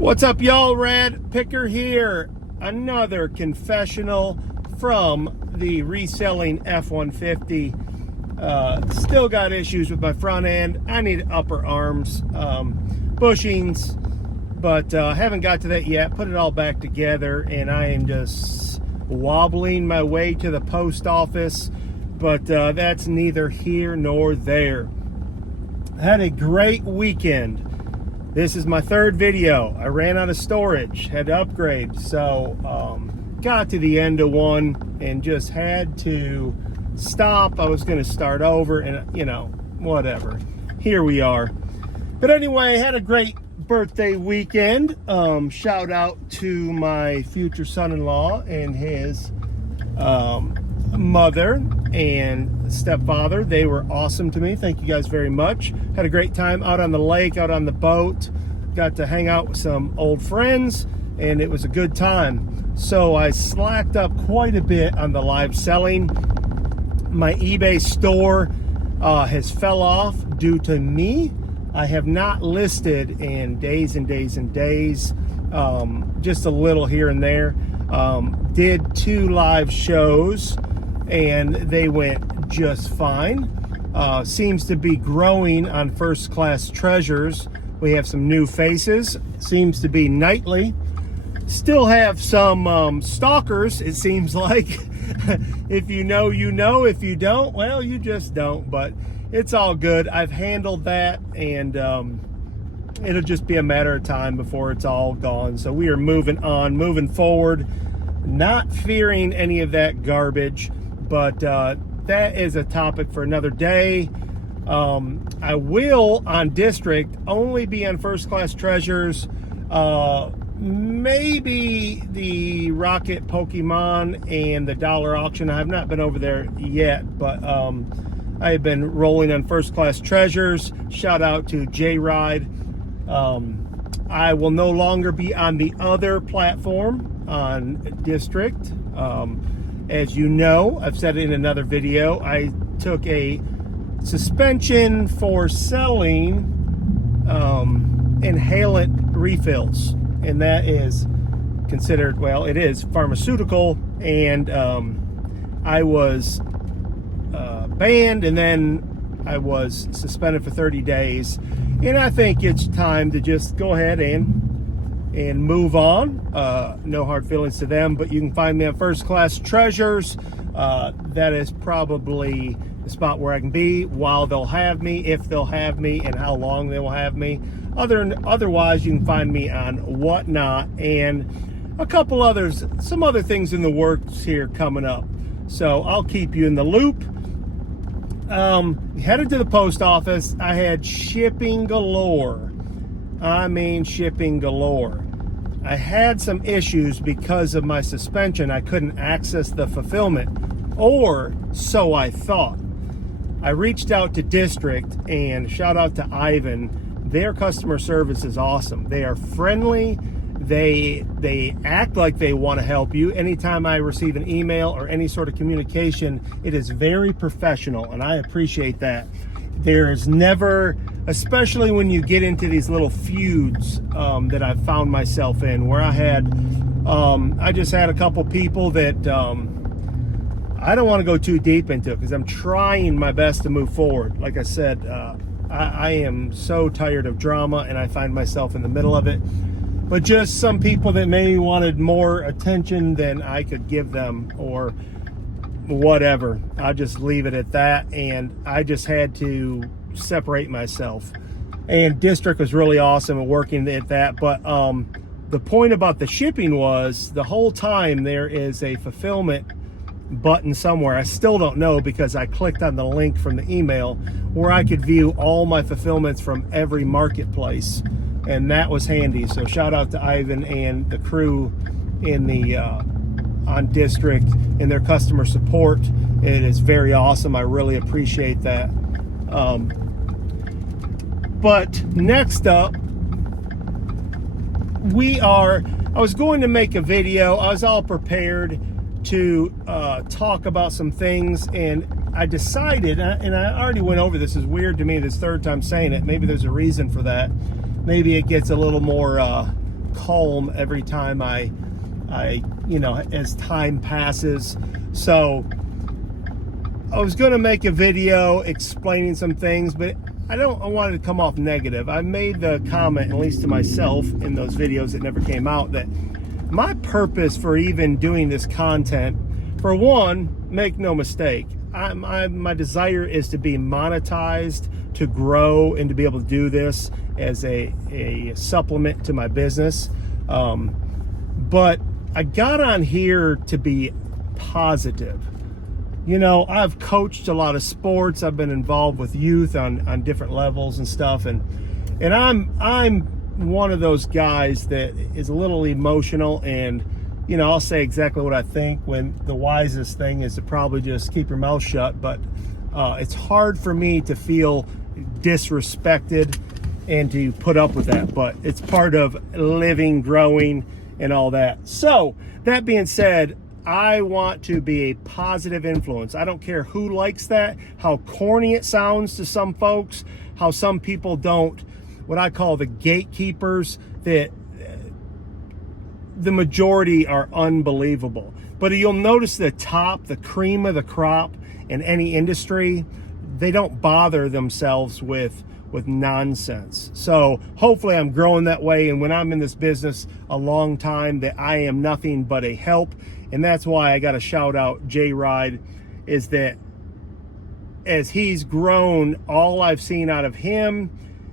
What's up, y'all? Rad Picker here. Another confessional from the Reselling F-150. Still got issues with my front end. I need upper arms, bushings, but haven't got to that yet. Put it all back together, and I am just wobbling my way to the post office, but that's neither here nor there. I had a great weekend. This is my third video. I ran out of storage, had to upgrade, so got to the end of one and just had to stop. I was going to start over, and you know, whatever. Here we are. But anyway, I had a great birthday weekend. Shout out to my future son-in-law and his mother and stepfather. They were awesome to me. Thank you guys very much. Had a great time out on the lake, out on the boat. Got to hang out with some old friends, and it was a good time. So I slacked up quite a bit on the live selling. My eBay store has fell off due to me. I have not listed in days and days and days, just a little here and there. Did 2 live shows and they went just fine. Seems to be growing on First Class Treasures. We have some new faces. Seems to be nightly. Still have some stalkers, it seems like. If you know, you know. If you don't, well, you just don't. But it's all good. I've handled that, and it'll just be a matter of time before it's all gone. So we are moving on, moving forward, not fearing any of that garbage. But that is a topic for another day. I will, on District, only be on First Class Treasures. Maybe the Rocket Pokemon and the dollar auction. I have not been over there yet, but I have been rolling on First Class Treasures. Shout out to J-Ride. I will no longer be on the other platform on District. As you know, I've said it in another video, I took a suspension for selling inhalant refills, and that is considered, well, it is pharmaceutical, and I was banned, and then I was suspended for 30 days, and I think it's time to just go ahead and move on. No hard feelings to them, but you can find me on First Class Treasures. That is probably the spot where I can be while they'll have me, if they'll have me, and how long they will have me. Otherwise, you can find me on Whatnot and a couple others, some other things in the works here coming up. So I'll keep you in the loop. Headed to the post office. I had shipping galore. I mean, shipping galore. I had some issues because of my suspension. I couldn't access the fulfillment, or so I thought. I reached out to District, and shout out to Ivan. Their customer service is awesome. They are friendly. They act like they want to help you. Anytime I receive an email or any sort of communication, it is very professional, and I appreciate that. There is never, especially when you get into these little feuds that I've found myself in, where I just had a couple people that I don't want to go too deep into it because I'm trying my best to move forward. Like I said, I am so tired of drama, and I find myself in the middle of it. But just some people that maybe wanted more attention than I could give them, or whatever. I'll just leave it at that, and I just had to separate myself. And District was really awesome at working at that, but the point about the shipping was the whole time there is a fulfillment button somewhere. I still don't know, because I clicked on the link from the email where I could view all my fulfillments from every marketplace, and that was handy. So shout out to Ivan and the crew in the on District and their customer support. It is very awesome. I really appreciate that. But next up, I was going to make a video. I was all prepared to talk about some things, and I decided, and I already went over this, is weird to me, this third time saying it. Maybe there's a reason for that. Maybe it gets a little more calm every time I as time passes. So I was going to make a video explaining some things, but I wanted to come off negative. I made the comment, at least to myself in those videos that never came out, that my purpose for even doing this content, for one, make no mistake, my desire is to be monetized, to grow, and to be able to do this as a supplement to my business. But I got on here to be positive. I've coached a lot of sports. I've been involved with youth on different levels and stuff, and I'm one of those guys that is a little emotional, and I'll say exactly what I think, when the wisest thing is to probably just keep your mouth shut. But it's hard for me to feel disrespected and to put up with that, but it's part of living, growing, and all that. So that being said, I want to be a positive influence. I don't care who likes that, how corny it sounds to some folks, how some people don't, what I call the gatekeepers, that the majority are unbelievable. But you'll notice the top, the cream of the crop in any industry, they don't bother themselves with nonsense. So hopefully I'm growing that way, and when I'm in this business a long time, that I am nothing but a help. And that's why I got to shout out J-Ride, is that as he's grown, all I've seen out of him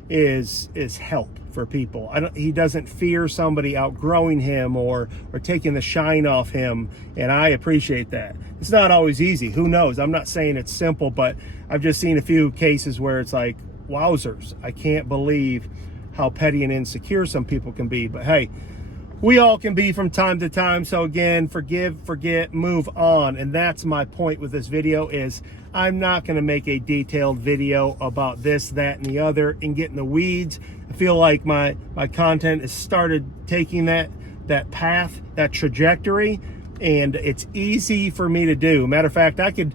is help for people. He doesn't fear somebody outgrowing him or taking the shine off him, and I appreciate that. It's not always easy. Who knows? I'm not saying it's simple, but I've just seen a few cases where it's like, wowzers, I can't believe how petty and insecure some people can be. But hey, we all can be from time to time. So again, forgive, forget, move on. And that's my point with this video, is I'm not going to make a detailed video about this, that, and the other and get in the weeds. I feel like my content has started taking that path, that trajectory, and it's easy for me to do. Matter of fact, I could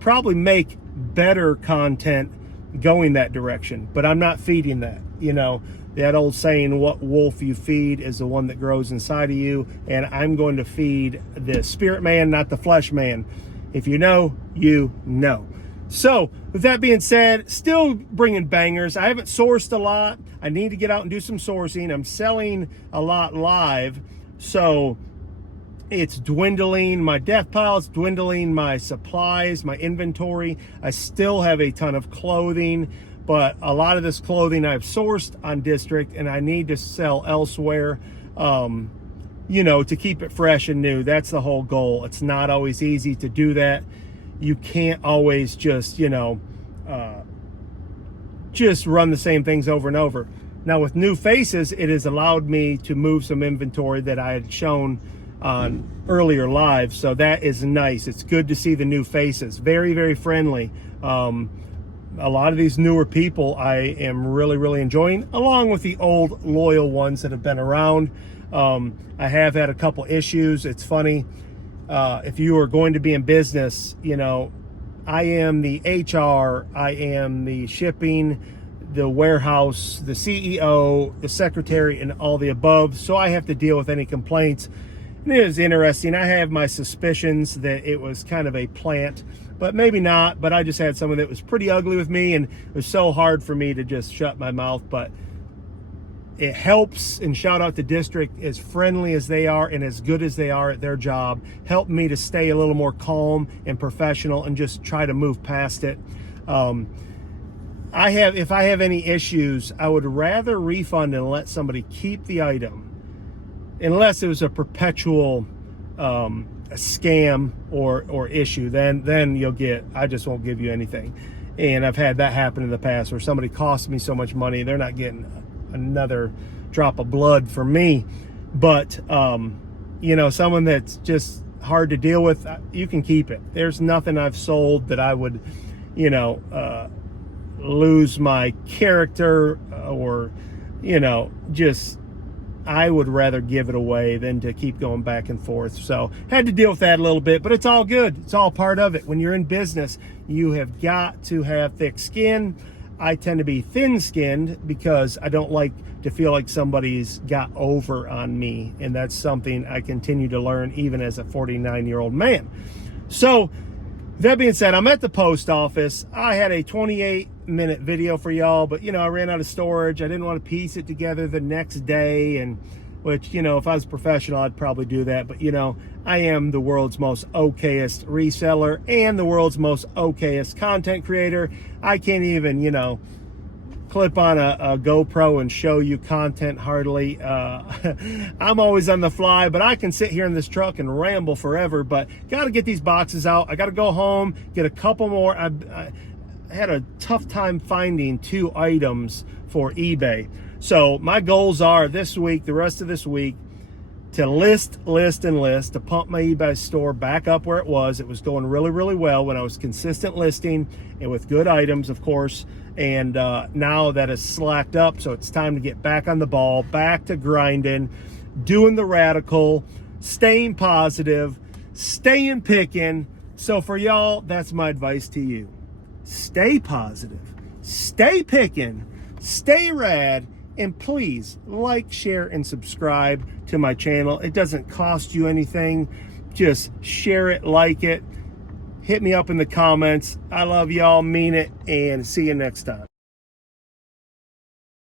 probably make better content going that direction, but I'm not feeding that. That old saying, what wolf you feed is the one that grows inside of you. And I'm going to feed the spirit man, not the flesh man. If you know, you know. So with that being said, still bringing bangers. I haven't sourced a lot. I need to get out and do some sourcing. I'm selling a lot live, so it's dwindling. My death pile's dwindling, my supplies, my inventory. I still have a ton of clothing, but a lot of this clothing I've sourced on District, and I need to sell elsewhere, to keep it fresh and new. That's the whole goal. It's not always easy to do that. You can't always just run the same things over and over. Now with new faces, it has allowed me to move some inventory that I had shown on earlier live. So that is nice. It's good to see the new faces. Very, very friendly. A lot of these newer people I am really, really enjoying, along with the old loyal ones that have been around. I have had a couple issues. It's funny. If you are going to be in business, I am the HR, I am the shipping, the warehouse, the CEO, the secretary, and all the above. So I have to deal with any complaints. And it is interesting. I have my suspicions that it was kind of a plant, but maybe not. But I just had someone that was pretty ugly with me, and it was so hard for me to just shut my mouth. But it helps, and shout out to District, as friendly as they are and as good as they are at their job, help me to stay a little more calm and professional and just try to move past it. If I have any issues, I would rather refund and let somebody keep the item, unless it was a perpetual a scam or issue. Then you'll get, I just won't give you anything. And I've had that happen in the past, where somebody cost me so much money, they're not getting another drop of blood from me. But someone that's just hard to deal with, you can keep it. There's nothing I've sold that I would lose my character or just, I would rather give it away than to keep going back and forth. So had to deal with that a little bit, but it's all good. It's all part of it. When you're in business, you have got to have thick skin. I tend to be thin-skinned because I don't like to feel like somebody's got over on me, and that's something I continue to learn even as a 49-year-old man. So that being said, I'm at the post office. I had a 28-minute video for y'all, but I ran out of storage. I didn't want to piece it together the next day, and which, if I was a professional, I'd probably do that. But, I am the world's most okayest reseller and the world's most okayest content creator. I can't even, clip on a GoPro and show you content hardly. I'm always on the fly, but I can sit here in this truck and ramble forever. But got to get these boxes out. I got to go home, get a couple more. I had a tough time finding 2 items for eBay. So my goals are this week, the rest of this week, to list, to pump my eBay store back up where it was. It was going really, really well when I was consistent listing and with good items, of course. And now that it's slacked up, so it's time to get back on the ball, back to grinding, doing the radical, staying positive, staying picking. So for y'all, that's my advice to you. Stay positive, stay picking, stay rad, and please like, share, and subscribe to my channel. It doesn't cost you anything. Just share it, like it. Hit me up in the comments. I love y'all, mean it, and see you next time.